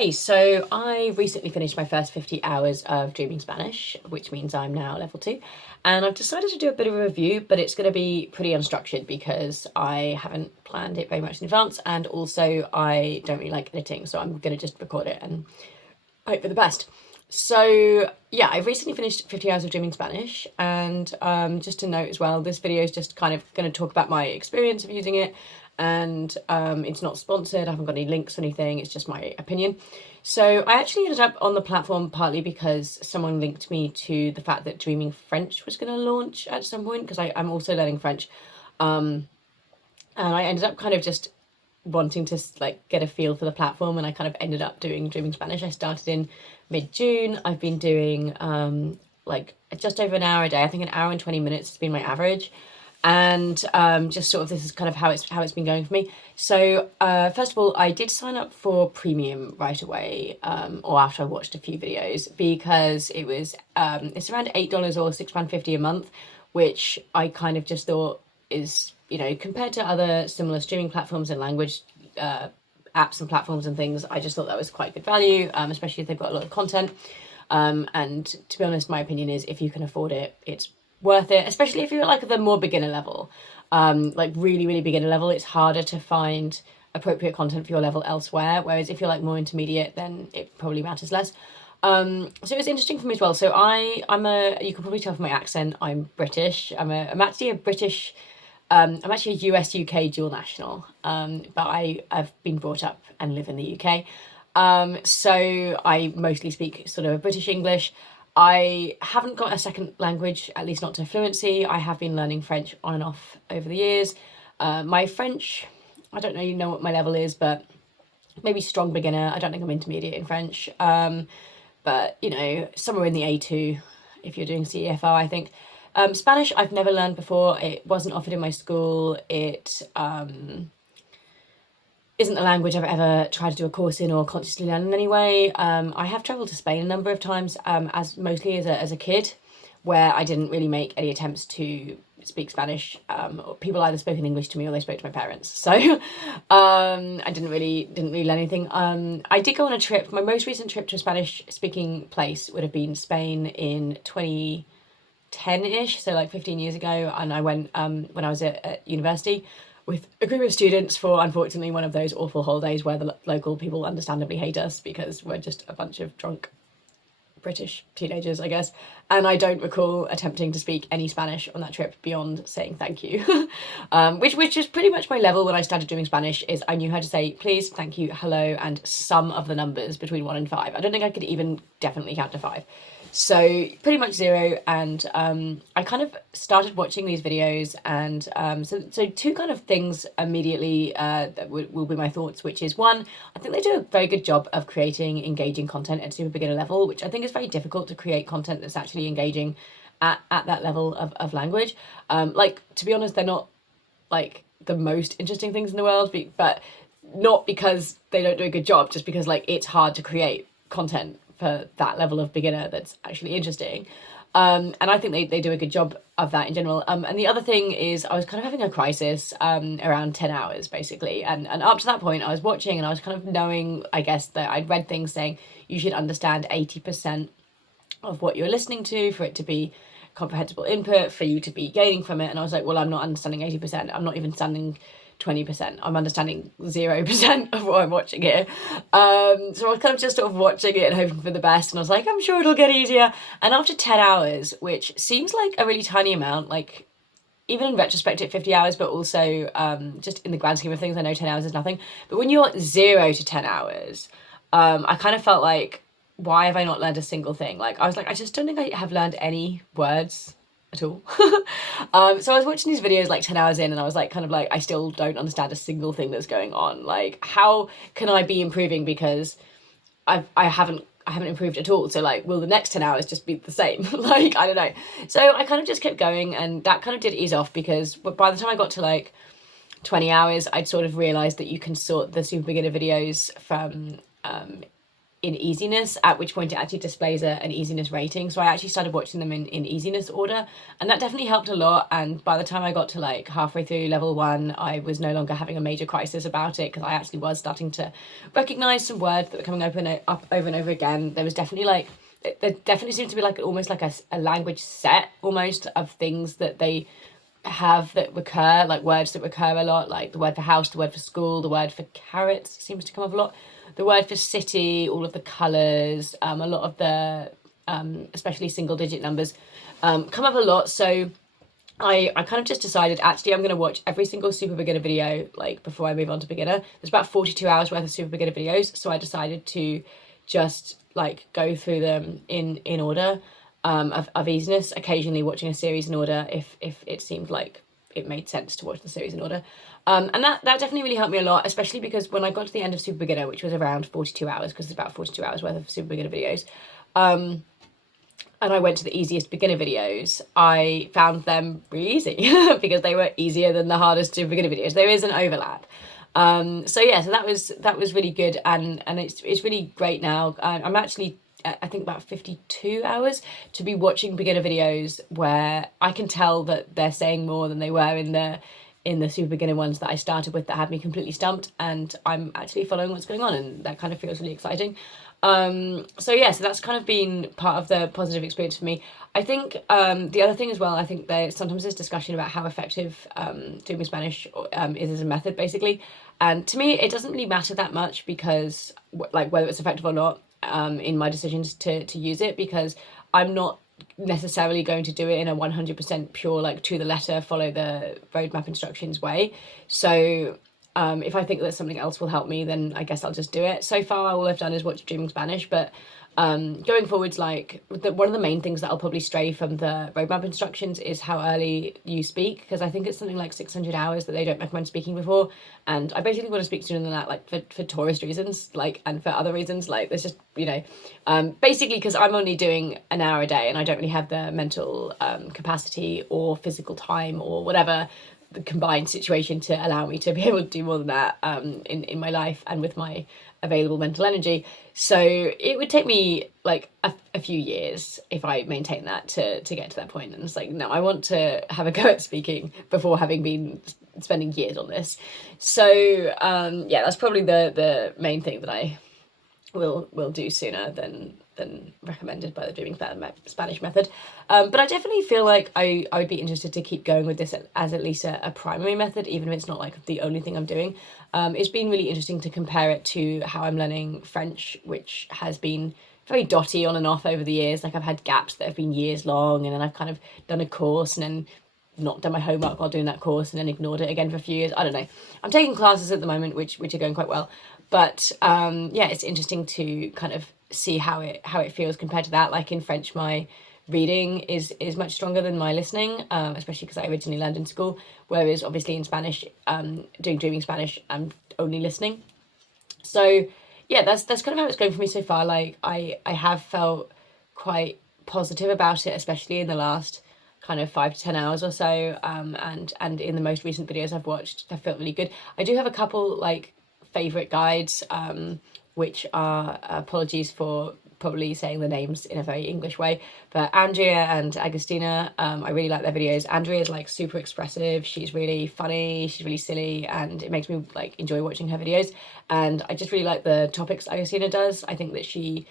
Hey, so I recently finished my first 50 hours of Dreaming Spanish, which means I'm now level 2. And I've decided to do a bit of a review, but it's going to be pretty unstructured because I haven't planned it very much in advance, and also I don't really like editing, so I'm going to just record it and hope for the best. So yeah, I've recently finished 50 hours of Dreaming Spanish, and just to note as well, this video is just kind of going to talk about my experience of using it, and it's not sponsored, I haven't got any links or anything, it's just my opinion. So I actually ended up on the platform partly because someone linked me to the fact that Dreaming French was going to launch at some point, because I'm also learning French. And I ended up kind of just wanting to like get a feel for the platform, and I kind of ended up doing Dreaming Spanish. I started in mid-June. I've been doing like just over an hour a day. I think an hour and 20 minutes has been my average, and just sort of this is kind of how it's been going for me. So first of all, I did sign up for premium right away, or after I watched a few videos, because it was it's around $8 or £6.50 a month, which I kind of just thought is, you know, compared to other similar streaming platforms and language apps and platforms and things, I just thought that was quite good value, especially if they've got a lot of content. And to be honest, my opinion is if you can afford it, it's worth it, especially if you're at like the more beginner level. Like really, really beginner level, it's harder to find appropriate content for your level elsewhere. Whereas if you're like more intermediate, then it probably matters less. So it was interesting for me as well. So I'm you can probably tell from my accent, I'm British. I'm actually a British, I'm actually a US UK dual national, but I've been brought up and live in the UK. So I mostly speak sort of British English. I haven't got a second language, at least not to fluency. I have been learning French on and off over the years. My French, I don't know, you know what my level is, but maybe strong beginner. I don't think I'm intermediate in French. But you know, somewhere in the A2 if you're doing CEFR, I think. Spanish I've never learned before. It wasn't offered in my school. It isn't a language I've ever tried to do a course in or consciously learn in any way. I have travelled to Spain a number of times, as mostly as a kid, where I didn't really make any attempts to speak Spanish. People either spoke in English to me or they spoke to my parents. So I didn't really learn anything. I did go on a trip. My most recent trip to a Spanish speaking place would have been Spain in 2010-ish, so like 15 years ago, and I went when I was at university with a group of students for, unfortunately, one of those awful holidays where the local people understandably hate us because we're just a bunch of drunk British teenagers, I guess. And I don't recall attempting to speak any Spanish on that trip beyond saying thank you. Which is pretty much my level when I started doing Spanish, is I knew how to say please, thank you, hello, and some of the numbers between 1 and 5. I don't think I could even definitely count to 5. So pretty much 0, and I kind of started watching these videos, and so two kind of things immediately that will be my thoughts, which is, one, I think they do a very good job of creating engaging content at super beginner level, which I think is very difficult to create content that's actually engaging at that level of language. Like, to be honest, they're not like the most interesting things in the world, but not because they don't do a good job, just because like it's hard to create content for that level of beginner that's actually interesting. And I think they do a good job of that in general. And the other thing is, I was kind of having a crisis around 10 hours, basically. And up to that point, I was watching and I was kind of knowing, I guess, that I'd read things saying you should understand 80% of what you're listening to for it to be comprehensible input, for you to be gaining from it. And I was like, well, I'm not understanding 80%. I'm not even understanding 20%. I'm understanding 0% of what I'm watching here. So I was kind of just sort of watching it and hoping for the best, and I was like, I'm sure it'll get easier. And after 10 hours, which seems like a really tiny amount, like even in retrospect at 50 hours, but also just in the grand scheme of things, I know 10 hours is nothing. But when you're 0 to 10 hours, I kind of felt like, why have I not learned a single thing? Like, I was like, I just don't think I have learned any words at all. So I was watching these videos like 10 hours in, and I was like, kind of like, I still don't understand a single thing that's going on. Like, how can I be improving? Because I haven't improved at all. So like, will the next 10 hours just be the same? Like, I don't know. So I kind of just kept going, and that kind of did ease off, because by the time I got to like 20 hours, I'd sort of realized that you can sort the super beginner videos from in easiness, at which point it actually displays an easiness rating. So I actually started watching them in easiness order, and that definitely helped a lot. And by the time I got to like halfway through level 1, I was no longer having a major crisis about it, because I actually was starting to recognize some words that were coming up over and over again. There was definitely like, there definitely seemed to be like almost like a language set almost of things that they have that recur, like words that recur a lot, like the word for house, the word for school, the word for carrots seems to come up a lot, the word for city, all of the colours, a lot of the especially single digit numbers come up a lot. So I kind of just decided, actually, I'm going to watch every single super beginner video like before I move on to beginner. There's about 42 hours worth of super beginner videos, so I decided to just like go through them in order of easiness, occasionally watching a series in order if it seemed like it made sense to watch the series in order. And that definitely really helped me a lot, especially because when I got to the end of super beginner, which was around 42 hours, because there's about 42 hours worth of super beginner videos, and I went to the easiest beginner videos, I found them really easy because they were easier than the hardest super beginner videos. There is an overlap. So yeah, so that was really good, and it's really great now. I'm actually, I think, about 52 hours to be watching beginner videos where I can tell that they're saying more than they were in the super beginner ones that I started with that had me completely stumped, and I'm actually following what's going on, and that kind of feels really exciting. So yeah, so that's kind of been part of the positive experience for me. I think the other thing as well, I think there sometimes there's discussion about how effective doing Spanish is as a method, basically. And to me, it doesn't really matter that much, because like whether it's effective or not in my decisions to use it, because I'm not necessarily going to do it in a 100% pure, like to the letter, follow the roadmap instructions way. So if I think that something else will help me, then I guess I'll just do it. So far, all I've done is watch Dreaming Spanish, but going forwards, like one of the main things that I'll probably stray from the roadmap instructions is how early you speak, because I think it's something like 600 hours that they don't recommend speaking before, and I basically want to speak sooner than that, like for tourist reasons, like, and for other reasons, like there's just, you know, basically because I'm only doing an hour a day and I don't really have the mental capacity or physical time or whatever, the combined situation to allow me to be able to do more than that in my life and with my available mental energy. So it would take me like a few years if I maintain that to get to that point. And it's like, no, I want to have a go at speaking before having been spending years on this. So yeah, that's probably the main thing that I will do sooner than recommended by the Dreaming Spanish method. But I definitely feel like I would be interested to keep going with this as at least a primary method, even if it's not like the only thing I'm doing. It's been really interesting to compare it to how I'm learning French, which has been very dotty on and off over the years. Like I've had gaps that have been years long, and then I've kind of done a course and then not done my homework while doing that course and then ignored it again for a few years. I don't know. I'm taking classes at the moment which are going quite well. But yeah, it's interesting to kind of see how it feels compared to that. Like in French, my reading is much stronger than my listening, especially because I originally learned in school. Whereas obviously in Spanish, doing Dreaming Spanish, I'm only listening. So yeah, that's kind of how it's going for me so far. Like I have felt quite positive about it, especially in the last kind of 5 to 10 hours or so, and in the most recent videos I've watched, they felt really good. I do have a couple like favorite guides, which are, apologies for probably saying the names in a very English way, but Andrea and Agustina, I really like their videos. Andrea is like super expressive, she's really funny, she's really silly, and it makes me like enjoy watching her videos. And I just really like the topics Agustina does. I think that she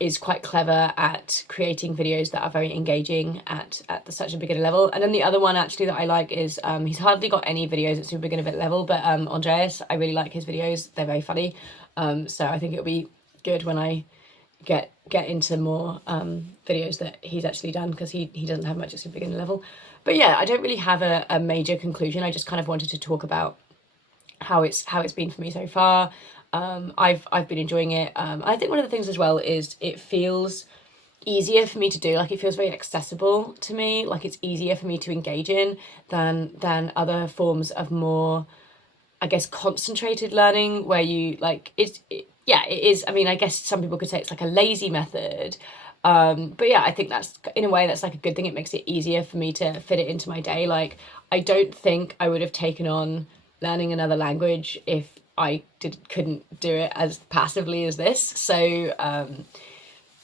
is quite clever at creating videos that are very engaging at such a beginner level. And then the other one actually that I like is, he's hardly got any videos at super beginner level, but Andreas, I really like his videos. They're very funny. So I think it'll be good when I get into more videos that he's actually done, because he doesn't have much at super beginner level. But yeah, I don't really have a major conclusion. I just kind of wanted to talk about how it's been for me so far. I've been enjoying it. I think one of the things as well is it feels easier for me to do. Like it feels very accessible to me. Like it's easier for me to engage in than other forms of more, I guess, concentrated learning, where you like yeah, it is. I mean, I guess some people could say it's like a lazy method. But yeah, I think that's, in a way, that's like a good thing. It makes it easier for me to fit it into my day. Like I don't think I would have taken on learning another language if I couldn't do it as passively as this. So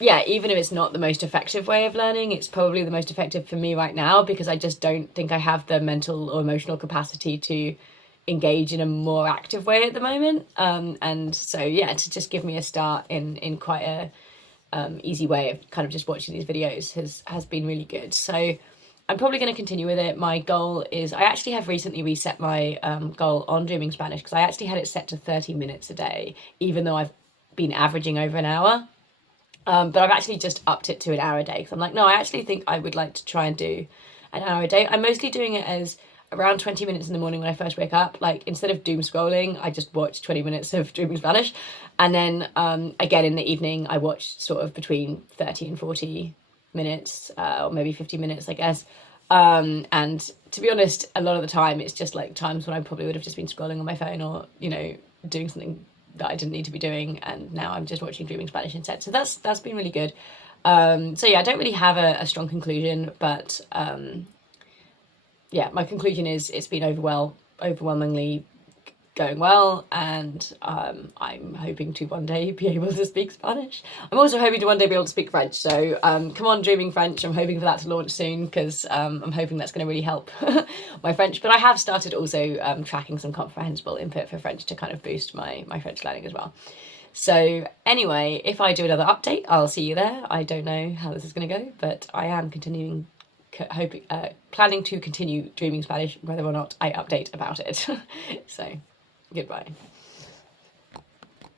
yeah, even if it's not the most effective way of learning, it's probably the most effective for me right now, because I just don't think I have the mental or emotional capacity to engage in a more active way at the moment. And so yeah, to just give me a start in quite a easy way of kind of just watching these videos has been really good. So I'm probably going to continue with it. My goal is, I actually have recently reset my goal on Dreaming Spanish, because I actually had it set to 30 minutes a day, even though I've been averaging over an hour. But I've actually just upped it to an hour a day, because I'm like, no, I actually think I would like to try and do an hour a day. I'm mostly doing it as around 20 minutes in the morning when I first wake up. Like, instead of doom scrolling, I just watch 20 minutes of Dreaming Spanish. And then again in the evening, I watch sort of between 30 and 40 minutes, or maybe 50 minutes, I guess. And to be honest, a lot of the time it's just like times when I probably would have just been scrolling on my phone, or, you know, doing something that I didn't need to be doing, and now I'm just watching Dreaming Spanish instead. So that's been really good. So yeah, I don't really have a strong conclusion, but yeah, my conclusion is it's been overwhelmingly going well, and I'm hoping to one day be able to speak Spanish. I'm also hoping to one day be able to speak French, so come on, Dreaming French. I'm hoping for that to launch soon, because I'm hoping that's going to really help my French. But I have started also tracking some comprehensible input for French to kind of boost my French learning as well. So anyway, if I do another update, I'll see you there. I don't know how this is going to go, but I am planning to continue Dreaming Spanish, whether or not I update about it. So goodbye.